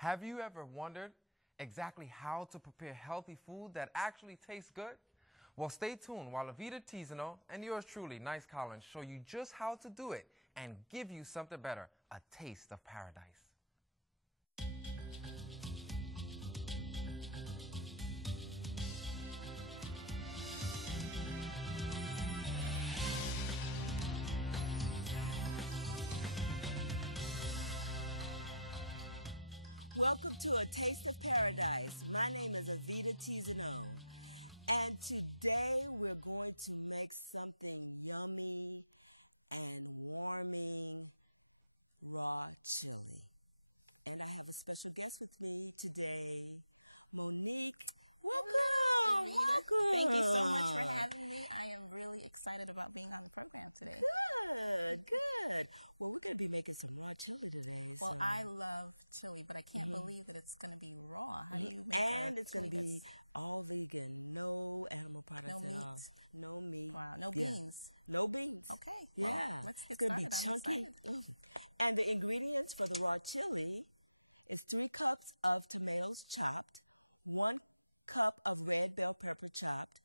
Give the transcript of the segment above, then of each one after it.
Have you ever wondered exactly how to prepare healthy food that actually tastes good? Well, stay tuned while Avita Tizano and yours truly, Nice Collins, show you just how to do it and give you something better, a taste of paradise. Welcome to A Taste of Paradise. My name is Avita Tizano, and today we're going to make something yummy and warming, raw chili. And I have a special guest with me today, Monique. Welcome. Hello, Avita. Welcome. Thank you so much for having me. I am really excited about being on the program today. Good, good. Well, we're going to be making some raw chili today. Well, so. I love chili, but I can't believe that it's going to be raw. How do you make And a it's going to be all vegan, no animal products No at meat. all. No meat. Wow, no Yeah. beans. No beans. Okay, Yeah. well, let's get It's going to be started. I'm chunky. excited. And the ingredients for the raw chili is 3 cups of tomatoes chopped, 1 cup of red bell pepper chopped,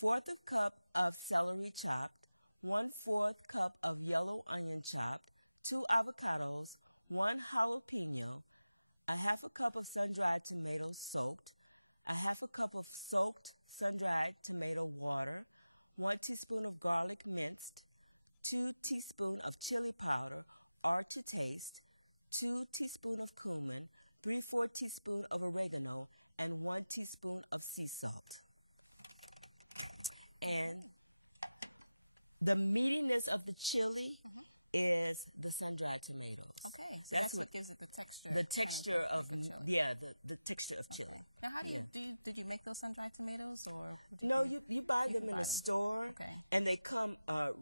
1/4 cup of celery chopped, 1/4 cup of yellow onion chopped, 2 avocados, 1 jalapeno, 1/2 cup of sun-dried tomatoes soaked, 1/2 cup of soaked sun-dried tomato water, 1 teaspoon of garlic minced, 2 teaspoons of chili powder or to taste, 2 teaspoons of cumin, 3/4 teaspoon of oregano, and 1 teaspoon of sea salt. And the meatiness of the chili is the sun-dried tomatoes. Okay, so that's what gives it the texture. The texture of chili. the texture of chili. Okay. Now, how do you, did you make those sun-dried tomatoes, or did No, you buy them in buy the store, Okay. and they come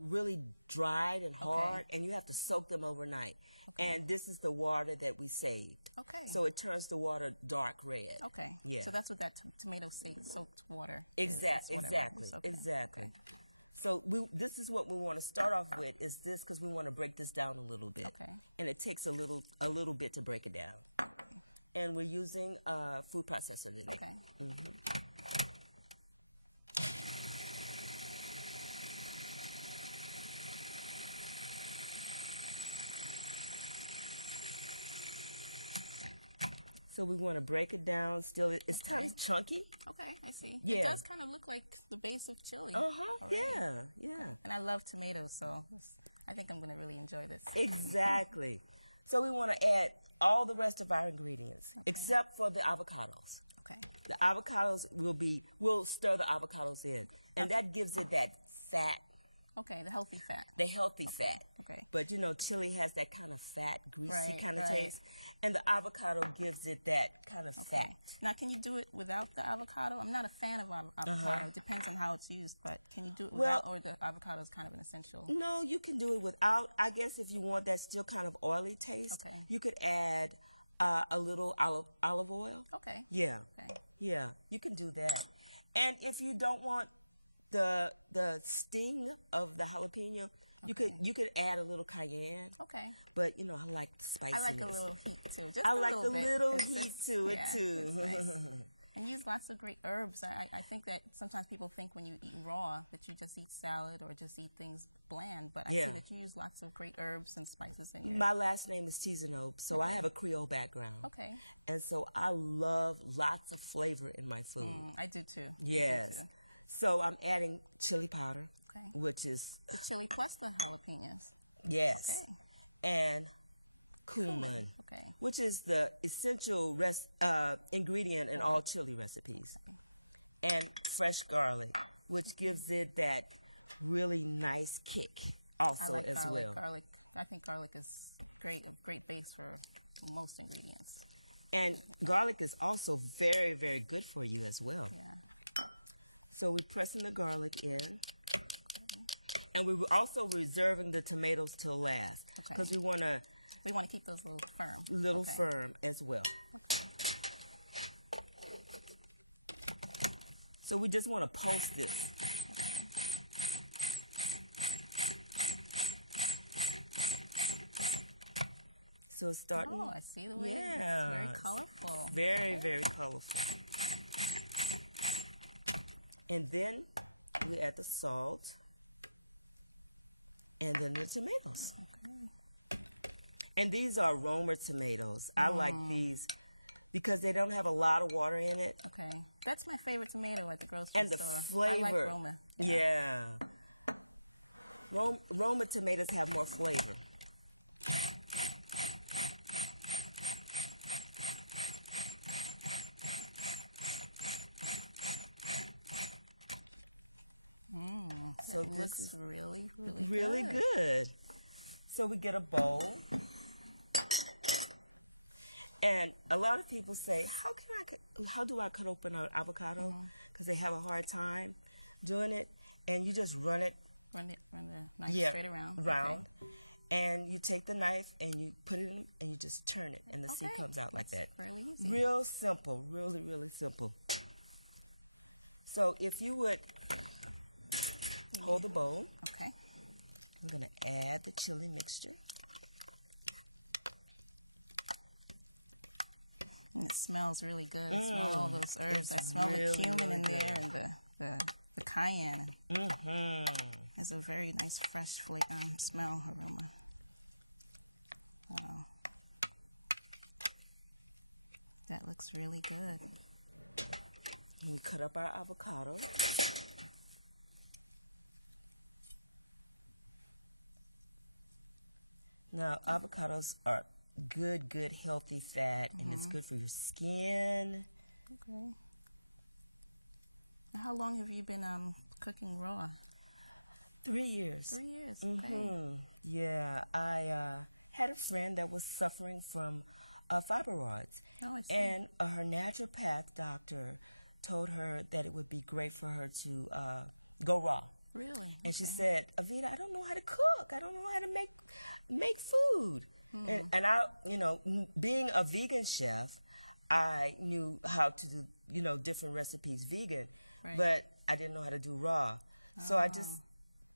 really dried and hard, and you have to soak them overnight. And this is the water that we saved. Okay. So it turns the water dark red. Okay. Yeah. So that's what that tomato soaked water is. Exactly. That's what it Exactly. is. Okay. Exactly. Okay. So this is what we want to start off with, is this, because we want to break this down a little bit. Okay. And it takes a little bit to break it down. And we're using a food processor today. Okay. So we want to break it down. Still, it's kind of chunky. Okay, I see. Yeah. It does kind of look like the base of chili. already. Yeah, yeah. And I love tomatoes, so I think I'm going to really enjoy this. Exactly. So we want to add all the rest of our ingredients, except for the avocados. Okay. The avocados we'll stir the avocados in, and that gives it that fat, Okay, the healthy fat. the healthy fat. Okay. But you know, chili has that kind of fat, greasy Right, kind of right. taste, and the avocado gives it that kind of fat. Now, can you do it without the avocado? I'm not a fan of avocado. It depends on how it's used, but can you do it without, or the avocado is kind of an essential? No, you can do it without. I guess if you want that still kind of oily taste, Okay. you could add a little olive oil. Okay. Yeah. Okay. Yeah, you can do that. And if you don't want the sting of the jalapeno, you could add a little cayenne. Okay. But you know, I like the spiciness. I like a little heat too. Just I a like little the bit. little It's heat just- to it yeah, too. it's nice. And use lots of great herbs. I think that sometimes people think when you eat raw that you just eat salad or just eat things bland, but I Yeah. see that you use lots of great herbs and spices in your. My last name is Tizano, so I have a Creole background. Okay. And so I love lots of flavor in my food. I do too. I do Yes. too. So I'm adding chili powder, Okay. which is, The chili plus the jalapenos. yes, Okay. and cumin, Okay. which is the essential ingredient in all chili recipes, and fresh garlic, which gives it that really nice kick also I like as garlic. well. Garlic. I think garlic is a great base for most ingredients. And garlic is also very, very good for you as well. Yeah. So we're pressing the garlic in. And we were also reserving the tomatoes till last, Okay. because we want to We want to keep those a little firm. little Okay. firm as well. Okay. So we just want to pulse this. So it's starting. Oh, I see the way Yeah. it's very colorful. Very, very colorful. And then we add the salt and then the tomatoes. Okay. And these are Roma tomatoes. I like these because they don't have a lot of water in it. Okay. That's my favorite tomato at the grocery And the store. flavor. I like Roma. Yeah. Roma tomatoes have more flavor. So It this looks is really good. So we get a bowl. And a lot of people say, how do I cut open an avocado? Because they have a hard time doing it. And you just run it. Run the knife straight around. Round. Okay. And you take the knife and you put it in and you just turn it and the seed comes out like that. Really easy. Real simple. Really, really simple. So if you would hold the bowl. Okay. I'm going to add the chili mixture. And it smells really good. I smell all those herbs. I smell the cumin in there and the cayenne. It's a very nice fresh smell, aroma. Wow. That looks really good. And we cut up our avocado. Now, avocados are good, healthy fat, and it's good for your skin. Okay. Now, how long have you been cooking raw? 3 years. 3 years, okay. Yeah, I had a friend that was suffering from fibroids. Oh, I see. And her naturopath doctor told her that it would be great for her to go raw. Really? And she said, Avita, I don't know how to cook. I don't know how to make food. And I, being a vegan chef, I knew how to do, different recipes vegan, but I didn't know how to do raw. So I just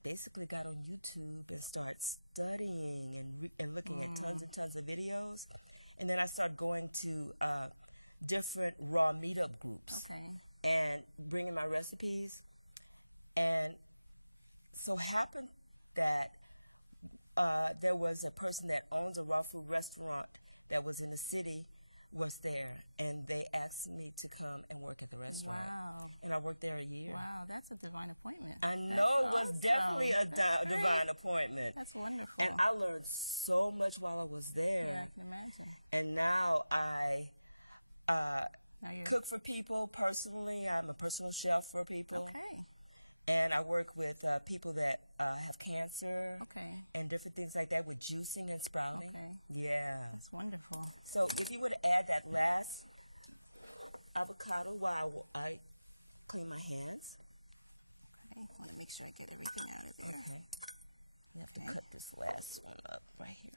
basically got on YouTube and started studying and looking at tons and tons of videos. And then I started going to different raw meetup groups and bringing my recipes. And so happened that there was a person that owns a raw food restaurant that was in the city was there, and they asked me to come and work at the restaurant. Wow. And I worked there a year. Wow, that's a divine appointment. I know it was definitely a divine appointment. That's wonderful. And I learned so much while I was there. Yeah, I can imagine. And now I cook for people personally. I'm a personal chef for people. Okay. And I work with people that have cancer and different things like that with juicing and sprouting. Okay. Yeah. That's wonderful. So if you would add that last avocado while I clean my hands. Okay. I want to make sure I get everything out of there. Okay. You have to cut this last one up right here.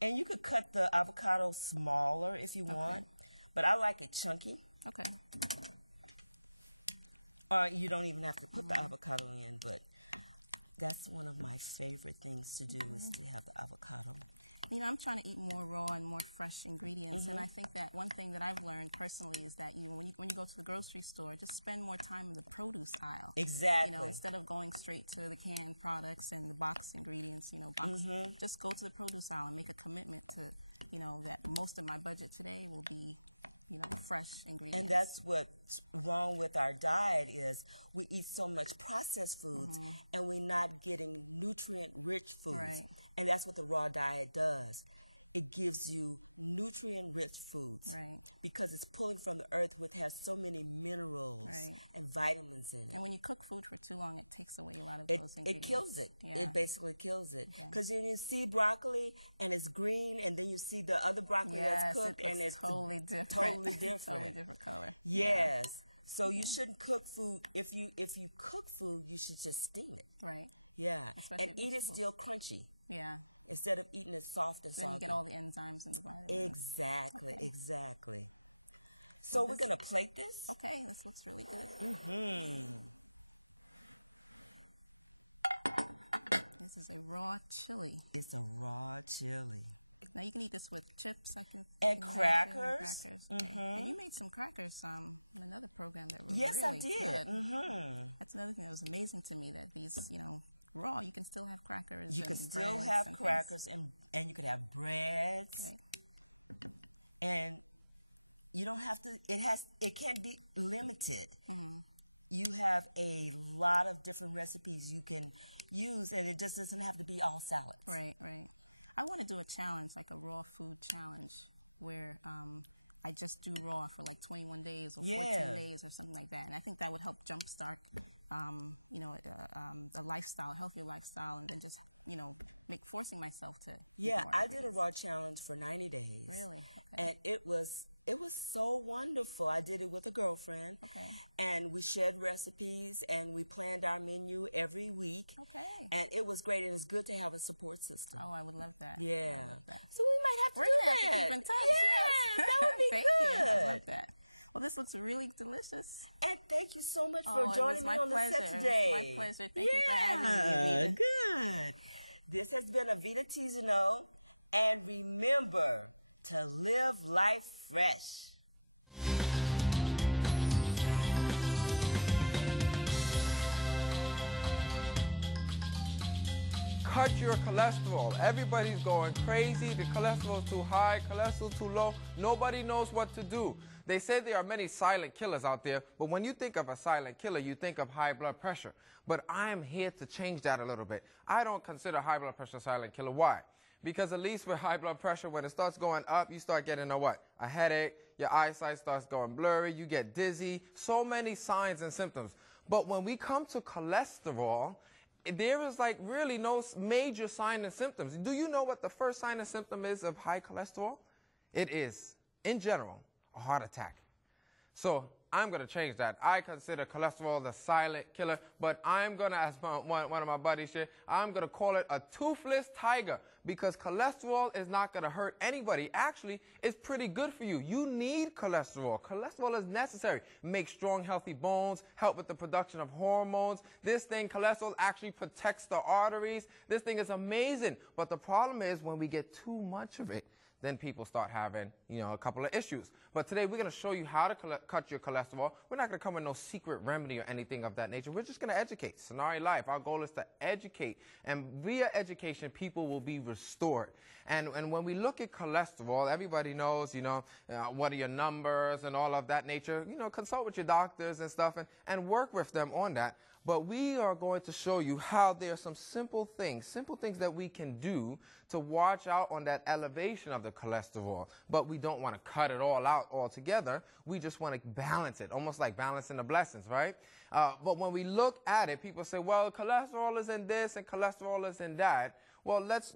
And you could cut the avocado smaller if you want, but I like it chunky. Okay. You don't even have to put the avocado in, but that's one of my favorite things to do is to have the avocado. I'm trying to eat more raw and more fresh ingredients, and I think that one thing that I've learned personally is that when you go to the grocery store, just spend more time in the produce aisle. Exactly. Instead of going straight to the canned products and the box ingredients, just go to the produce aisle and make a commitment to, that most of my budget today will be fresh ingredients. And that's what's wrong with our diet is we eat so much processed foods and we're not getting nutrient-rich foods. Right. And that's what the raw diet does. It gives you nutrient-rich foods because it's pulling from the earth, which has so many minerals and vitamins in it. And when you cook food for too long, it takes away a lot of those ingredients. It kills it. Yeah. It basically kills it. Because then you see broccoli and it's green, and then you see the other broccoli that's cooked and it's totally different. Totally different. Totally different color. Yes. Yeah. So you shouldn't cook food. If you cook food, you should just steam it. Right. Yeah. Especially and eat it still crunchy. Yeah. Instead of eating it soft and soggy. Then you get all the enzymes and the vitamins. Exactly, exactly. So we're going to plate this. Okay, this looks really good. This is a raw chili. It's a raw chili. Now you can eat this with chips. I can. And you can crackers. Crackers. Okay. And you made some crackers in another program that were Yes, really I did. good. Mm-hmm. That's another thing that was amazing to me, that these, raw, you can still have crackers. You and can still breads have and crackers, and you could have breads. things. Right. And you don't have to, it can't be limited. Mm-hmm. You have a lot of different recipes you can use, and it just doesn't have to be all salads. Right, right. I want to do a challenge, like a raw food challenge, where I just do raw for like 21 days or 14 days or something like that. And I think that would help jumpstart, a lifestyle, healthier lifestyle, and then just, forcing myself to. Yeah, eat more I did a ingredients. raw challenge for 90 days. Really? Okay. And it was so wonderful. I did it with a girlfriend. Okay. And we shared recipes, and we planned our menu every week. Okay. And it was great, and it's good to have a support system. Oh, I would love that. Yeah. I would love that. So we might have to We're do gonna that. have to keep in touch. Yes, that would be Thank good. you. I love that. Well, this looks really delicious. And thank you so much Oh, for it was joining me my on the pleasure. set It was today. my pleasure. Thank you for having me, Anita. Good. This has been Avita Tizano, and remember to live life fresh. Cut your cholesterol. Everybody's going crazy. The cholesterol's too high, cholesterol too low. Nobody knows what to do. They say there are many silent killers out there, but when you think of a silent killer, you think of high blood pressure. But I'm here to change that a little bit. I don't consider high blood pressure a silent killer. Why? Because at least with high blood pressure, when it starts going up, you start getting a what? A headache, your eyesight starts going blurry, you get dizzy, so many signs and symptoms. But when we come to cholesterol, there is like really no major sign and symptoms. Do you know what the first sign and symptom is of high cholesterol? It is, in general, a heart attack. So I'm going to change that. I consider cholesterol the silent killer, but I'm going to, as one of my buddies said, I'm going to call it a toothless tiger, because cholesterol is not going to hurt anybody. Actually, it's pretty good for you. You need cholesterol. Cholesterol is necessary. Make strong, healthy bones, help with the production of hormones. This thing, cholesterol, actually protects the arteries. This thing is amazing. But the problem is when we get too much of it, then people start having, a couple of issues. But today we're going to show you how to cut your cholesterol. We're not going to come with no secret remedy or anything of that nature. We're just going to educate. Sonari Life, our goal is to educate. And via education, people will be restored. And when we look at cholesterol, everybody knows, what are your numbers and all of that nature. Consult with your doctors and stuff and work with them on that. But we are going to show you how there are some simple things that we can do to watch out on that elevation of the cholesterol. But we don't want to cut it all out altogether. We just want to balance it, almost like balancing the blessings, right? But when we look at it, people say, well, cholesterol is in this and cholesterol is in that. Well, let's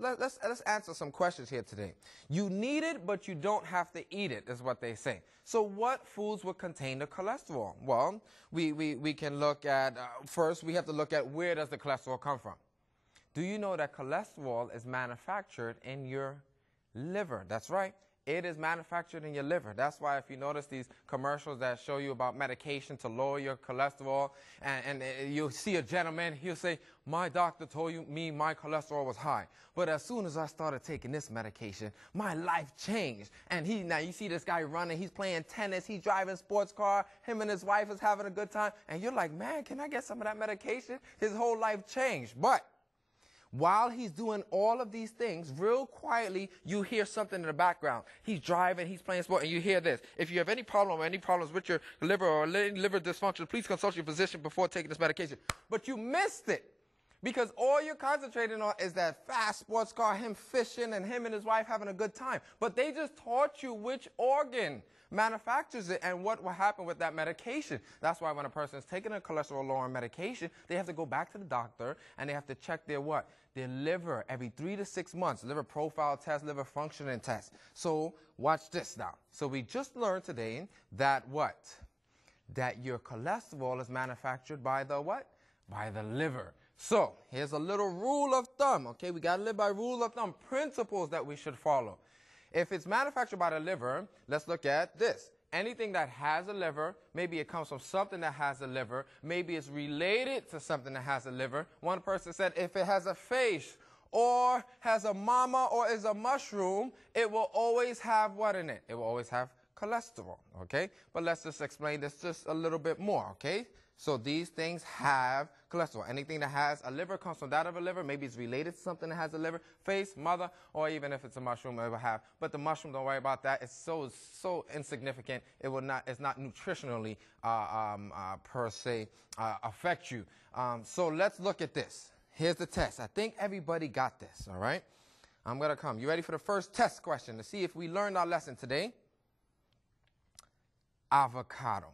answer some questions here today. You need it, but you don't have to eat it, is what they say. So what foods would contain the cholesterol? Well, we can look at, first we have to look at where does the cholesterol come from. Do you know that cholesterol is manufactured in your liver? That's right. It is manufactured in your liver. That's why if you notice these commercials that show you about medication to lower your cholesterol, and you'll see a gentleman, he'll say, my doctor told me my cholesterol was high. But as soon as I started taking this medication, my life changed. And now you see this guy running, he's playing tennis, he's driving a sports car, him and his wife is having a good time. And you're like, man, can I get some of that medication? His whole life changed. But while he's doing all of these things, real quietly, you hear something in the background. He's driving, he's playing sport, and you hear this. If you have any problem or any problems with your liver or liver dysfunction, please consult your physician before taking this medication. But you missed it because all you're concentrating on is that fast sports car, him fishing, and him and his wife having a good time. But they just taught you which organ manufactures it and what will happen with that medication. That's why when a person is taking a cholesterol-lowering medication, they have to go back to the doctor and they have to check their what? Their liver every 3 to 6 months, liver profile test, liver functioning test. So watch this now. So we just learned today that what? That your cholesterol is manufactured by the what? By the liver. So here's a little rule of thumb, okay? We got to live by rule of thumb, principles that we should follow. If it's manufactured by the liver, let's look at this. Anything that has a liver, maybe it comes from something that has a liver, maybe it's related to something that has a liver. One person said if it has a face or has a mama or is a mushroom, it will always have what in it? It will always have cholesterol, okay? But let's just explain this just a little bit more, okay? So these things have cholesterol. Anything that has a liver comes from that of a liver. Maybe it's related to something that has a liver, face, mother, or even if it's a mushroom, it will have. But the mushroom, don't worry about that. It's so insignificant. It's not nutritionally per se affect you. So let's look at this. Here's the test. I think everybody got this, all right? I'm going to come. You ready for the first test question to see if we learned our lesson today? Avocado.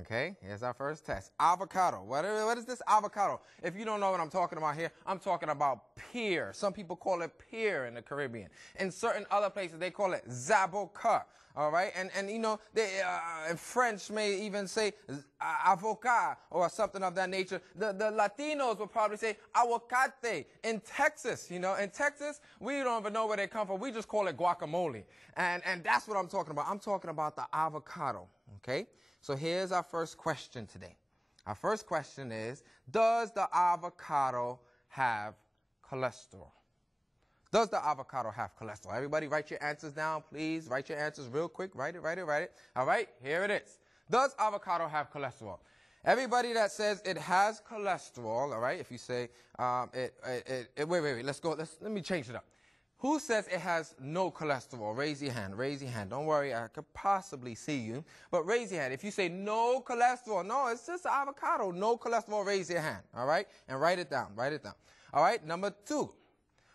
Okay, here's our first test. Avocado. What is this avocado? If you don't know what I'm talking about here, I'm talking about pear. Some people call it pear in the Caribbean. In certain other places, they call it zaboca. All right, and you know, they in French may even say avocat or something of that nature. The Latinos will probably say aguacate. In Texas, you know, in Texas, we don't even know where they come from. We just call it guacamole, and that's what I'm talking about. I'm talking about the avocado. Okay. So here's our first question today. Our first question is, does the avocado have cholesterol? Does the avocado have cholesterol? Everybody write your answers down, please. Write your answers real quick. Write it. All right, here it is. Does avocado have cholesterol? Everybody that says it has cholesterol, all right, if you say, wait, let's go, let me change it up. Who says it has no cholesterol? Raise your hand. Raise your hand. Don't worry, I could possibly see you. But raise your hand. If you say no cholesterol, no, it's just avocado. No cholesterol, raise your hand. All right? And write it down. Write it down. All right? Number 2.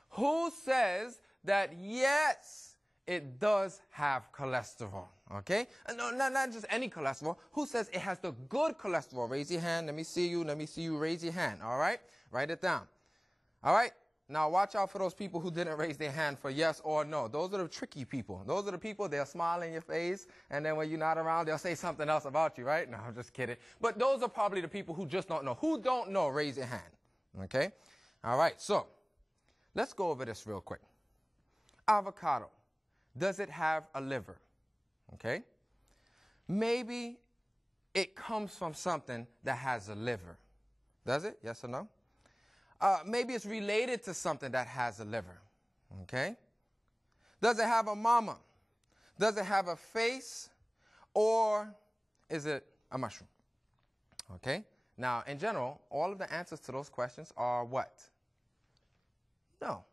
Who says that yes, it does have cholesterol? Okay? No, not just any cholesterol. Who says it has the good cholesterol? Raise your hand. Let me see you. Let me see you. Raise your hand. All right? Write it down. All right? Now, watch out for those people who didn't raise their hand for yes or no. Those are the tricky people. Those are the people, they'll smile in your face, and then when you're not around, they'll say something else about you, right? No, I'm just kidding. But those are probably the people who just don't know. Who don't know, raise your hand. Okay? All right, so let's go over this real quick. Avocado. Does it have a liver? Okay? Maybe it comes from something that has a liver. Does it? Yes or no? Maybe it's related to something that has a liver, okay? Does it have a mama? Does it have a face? Or is it a mushroom? Okay? Now, in general, all of the answers to those questions are what? No.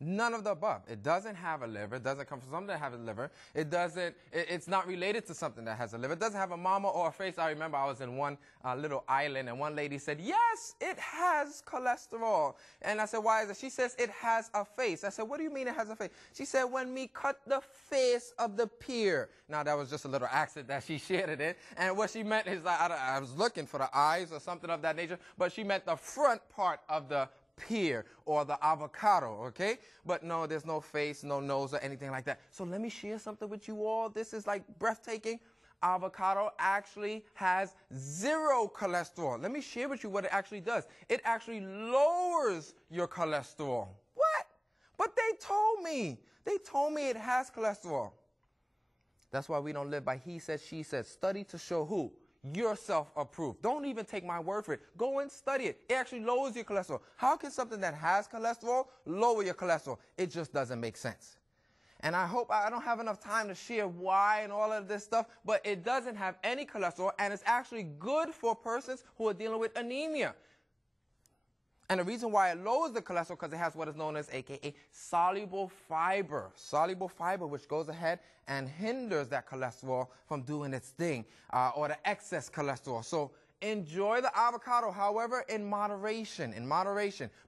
None of the above. It doesn't have a liver. It doesn't come from something that has a liver. It's not related to something that has a liver. It doesn't have a mama or a face. I remember I was in one little island and one lady said, yes, it has cholesterol. And I said, why is it? She says, it has a face. I said, what do you mean it has a face? She said, when me cut the face of the pear. Now, that was just a little accent that she shared it in. And what she meant is, I was looking for the eyes or something of that nature, but she meant the front part of the pear or the avocado, okay? But no, there's no face, no nose or anything like that. So let me share something with you all. This is like breathtaking. Avocado actually has 0 cholesterol. Let me share with you what it actually does. It actually lowers your cholesterol. What? But they told me it has cholesterol. That's why we don't live by he said, she said. Study to show who? Yourself approved. Don't even take my word for it. Go and study it. It actually lowers your cholesterol. How can something that has cholesterol lower your cholesterol? It just doesn't make sense. And I hope I don't have enough time to share why and all of this stuff, but it doesn't have any cholesterol, and it's actually good for persons who are dealing with anemia. And the reason why it lowers the cholesterol because it has what is known as AKA soluble fiber. Soluble fiber, which goes ahead and hinders that cholesterol from doing its thing, or the excess cholesterol. So enjoy the avocado, however, in moderation,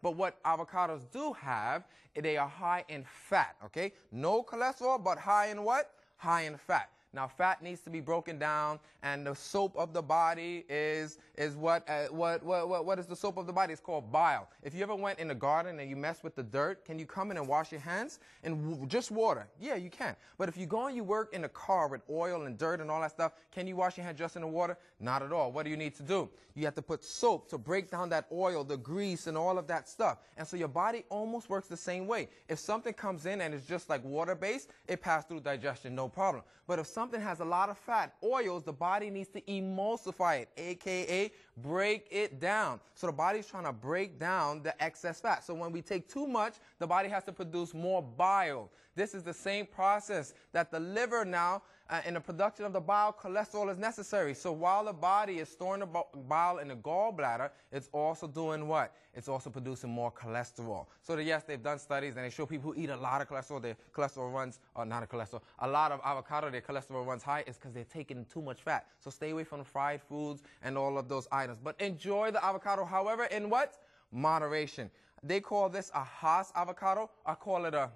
But what avocados do have, they are high in fat, okay? No cholesterol, but high in what? High in fat. Now, fat needs to be broken down, and the soap of the body is what is the soap of the body? It's called bile. If you ever went in the garden and you mess with the dirt, can you come in and wash your hands in just water? Yeah, you can. But if you go and you work in a car with oil and dirt and all that stuff, can you wash your hands just in the water? Not at all. What do you need to do? You have to put soap to break down that oil, the grease, and all of that stuff. And so your body almost works the same way. If something comes in and it's just like water-based, it passes through digestion, no problem. But if something has a lot of fat, oils, the body needs to emulsify it, aka break it down. So the body's trying to break down the excess fat. So when we take too much, the body has to produce more bile. This is the same process that the liver now, in the production of the bile, cholesterol is necessary. So while the body is storing the bile in the gallbladder, it's also doing what? It's also producing more cholesterol. So yes, they've done studies and they show people who eat a lot of cholesterol, their cholesterol runs, or not a cholesterol, a lot of avocado, their cholesterol runs high. It's because they're taking too much fat. So stay away from the fried foods and all of those items. But enjoy the avocado, however, in what? Moderation. They call this a Hass avocado. I call it a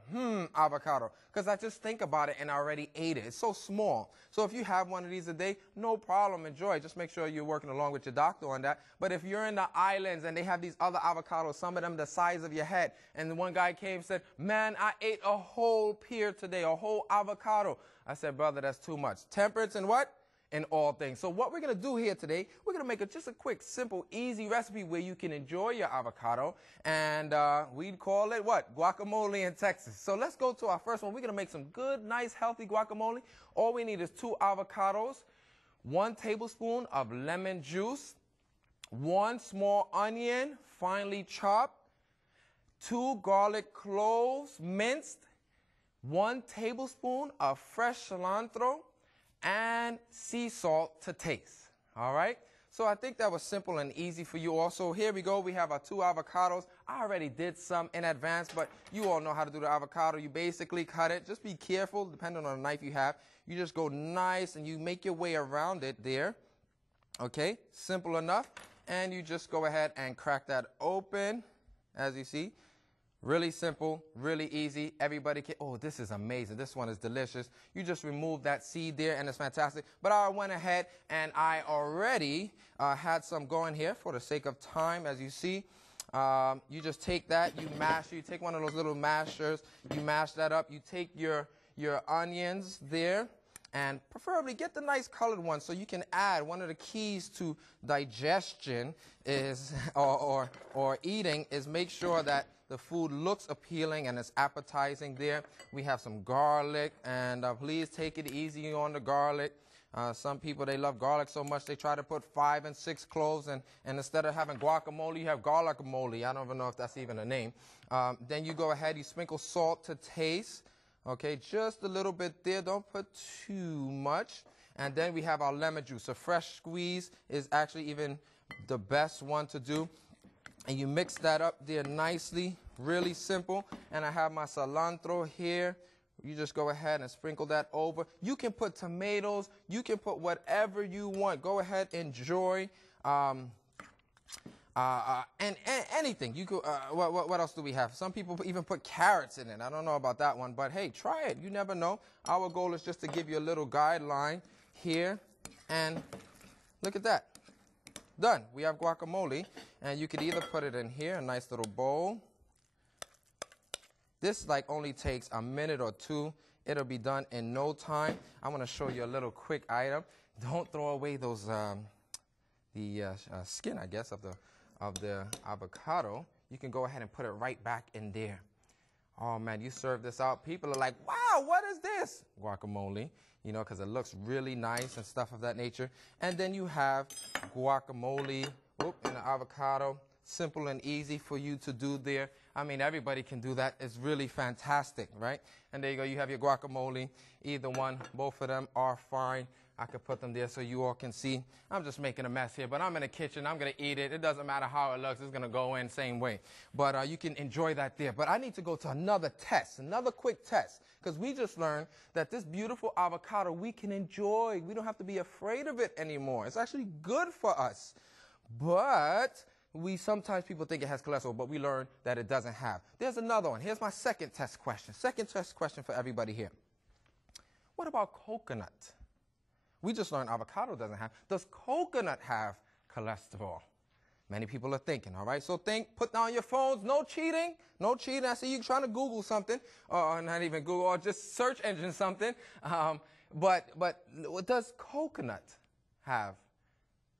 avocado because I just think about it and I already ate it. It's so small. So if you have one of these a day, no problem. Enjoy. Just make sure you're working along with your doctor on that. But if you're in the islands and they have these other avocados, some of them the size of your head, and one guy came and said, man, I ate a whole pear today, a whole avocado. I said, brother, that's too much. Temperance and what? In all things. So what we're going to do here today, we're going to make just a quick, simple, easy recipe where you can enjoy your avocado. And we'd call it what? Guacamole in Texas. So let's go to our first one. We're going to make some good, nice, healthy guacamole. All we need is 2 avocados, 1 tablespoon of lemon juice, 1 small onion, finely chopped, 2 garlic cloves minced, 1 tablespoon of fresh cilantro, and sea salt to taste. All right? So I think that was simple and easy for you also. Here we go. We have our 2 avocados. I already did some in advance, but you all know how to do the avocado. You basically cut it. Just be careful, depending on the knife you have. You just go nice and you make your way around it there. Okay? Simple enough. And you just go ahead and crack that open, as you see. Really simple, really easy. Everybody can, oh, this is amazing. This one is delicious. You just remove that seed there and it's fantastic. But I went ahead and I already had some going here for the sake of time, as you see. You just take that, you mash, you take one of those little mashers, you mash that up. You take your onions there and preferably get the nice colored one so you can add. One of the keys to digestion is, or eating, is make sure that the food looks appealing and it's appetizing there. We have some garlic, and please take it easy on the garlic. Some people, they love garlic so much they try to put 5 and 6 cloves, and instead of having guacamole, you have garlicamole. I don't even know if that's even a name. Then you go ahead, you sprinkle salt to taste. Okay, just a little bit there. Don't put too much. And then we have our lemon juice. A fresh squeeze is actually even the best one to do. And you mix that up there nicely, really simple. And I have my cilantro here. You just go ahead and sprinkle that over. You can put tomatoes. You can put whatever you want. Go ahead, enjoy. And anything. You could. What else do we have? Some people even put carrots in it. I don't know about that one, but hey, try it. You never know. Our goal is just to give you a little guideline here. And look at that. Done. We have guacamole, and you could either put it in here, a nice little bowl. This only takes a minute or 2. It'll be done in no time. I want to show you a little quick item. Don't throw away those skin, I guess, of the avocado. You can go ahead and put it right back in there. Oh man, you serve this out. People are like, wow, what is this? Guacamole. You know, because it looks really nice and stuff of that nature. And then you have guacamole and the avocado. Simple and easy for you to do there. I mean, everybody can do that. It's really fantastic, right? And there you go. You have your guacamole. Either one, both of them are fine. I could put them there so you all can see. I'm just making a mess here, but I'm in the kitchen. I'm going to eat it. It doesn't matter how it looks. It's going to go in same way. But you can enjoy that there. But I need to go to another test, another quick test, because we just learned that this beautiful avocado we can enjoy. We don't have to be afraid of it anymore. It's actually good for us. But sometimes people think it has cholesterol, but we learned that it doesn't have. There's another one. Here's my second test question. Second test question for everybody here. What about coconut? We just learned avocado doesn't have. Does coconut have cholesterol? Many people are thinking, all right? So put down your phones. No cheating. No cheating. I see you trying to Google something, or not even Google, or just search engine something. But does coconut have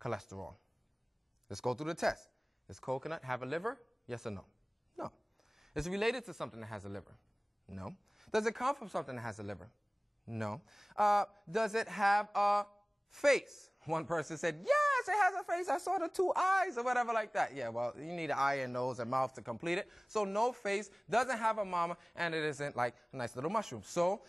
cholesterol? Let's go through the test. Does coconut have a liver? Yes or no? No. Is it related to something that has a liver? No. Does it come from something that has a liver? No. Does it have a face? One person said, yes, it has a face. I saw the 2 eyes or whatever like that. Yeah, well, you need an eye and nose and mouth to complete it. So no face, doesn't have a mama, and it isn't like a nice little mushroom. So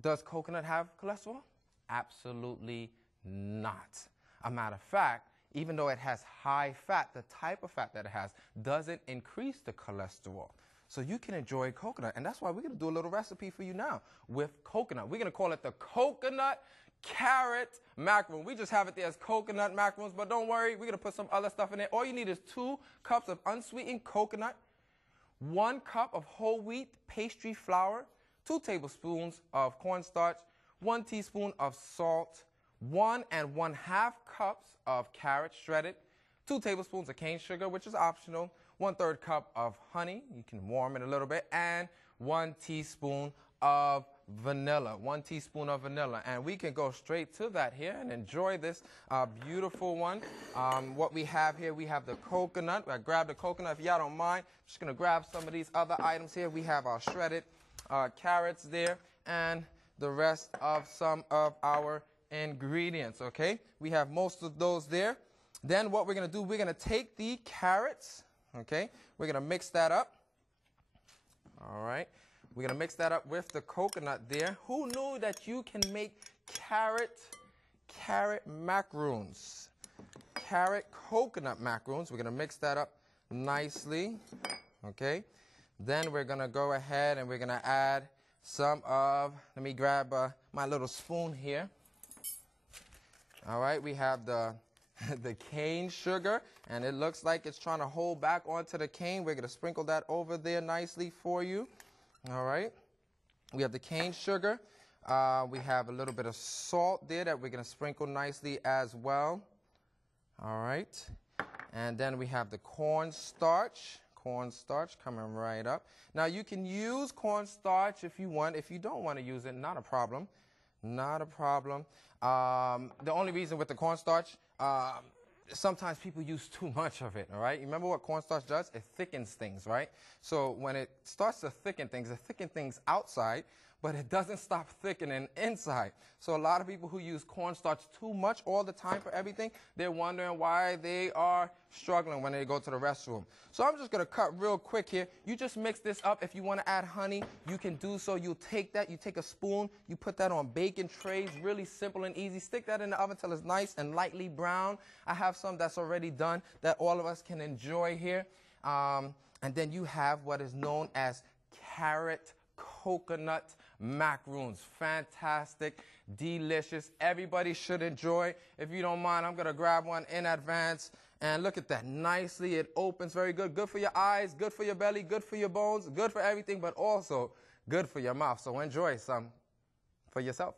does coconut have cholesterol? Absolutely not. A matter of fact, even though it has high fat, the type of fat that it has doesn't increase the cholesterol. So you can enjoy coconut, and that's why we're going to do a little recipe for you now with coconut. We're going to call it the coconut carrot macaroon. We just have it there as coconut macaroons, but don't worry, we're going to put some other stuff in there. All you need is 2 cups of unsweetened coconut, 1 cup of whole wheat pastry flour, 2 tablespoons of cornstarch, 1 teaspoon of salt, 1 1/2 cups of carrot shredded, 2 tablespoons of cane sugar, which is optional, 1/3 cup of honey, you can warm it a little bit, and 1 teaspoon of vanilla, 1 teaspoon of vanilla. And we can go straight to that here and enjoy this beautiful one. What we have here, we have the coconut. I grabbed the coconut. If y'all don't mind, I'm just going to grab some of these other items here. We have our shredded carrots there and the rest of some of our ingredients, okay? We have most of those there. Then what we're going to do, we're going to take the carrots, okay? We're going to mix that up. All right. We're going to mix that up with the coconut there. Who knew that you can make carrot macaroons? Carrot coconut macaroons. We're going to mix that up nicely, okay? Then we're going to go ahead and we're going to add some of, let me grab my little spoon here. All right, we have the cane sugar, and it looks like it's trying to hold back onto the cane. We're going to sprinkle that over there nicely for you. All right, we have the cane sugar. We have a little bit of salt there that we're going to sprinkle nicely as well. All right, and then we have the cornstarch. Cornstarch coming right up. Now, you can use cornstarch if you want. If you don't want to use it, not a problem. Not a problem. The only reason with the cornstarch, sometimes people use too much of it, all right? You remember what cornstarch does? It thickens things, right? So when it starts to thicken things, it thickens things outside, but it doesn't stop thickening inside. So a lot of people who use cornstarch too much all the time for everything, they're wondering why they are struggling when they go to the restroom. So I'm just going to cut real quick here. You just mix this up. If you want to add honey, you can do so. You take that, you take a spoon, you put that on baking trays, really simple and easy. Stick that in the oven till it's nice and lightly brown. I have some that's already done that all of us can enjoy here. And then you have what is known as carrot coconut macaroons. Fantastic, delicious. Everybody should enjoy. If you don't mind, I'm going to grab one in advance. And look at that. Nicely, it opens very good. Good for your eyes, good for your belly, good for your bones, good for everything, but also good for your mouth. So enjoy some for yourself.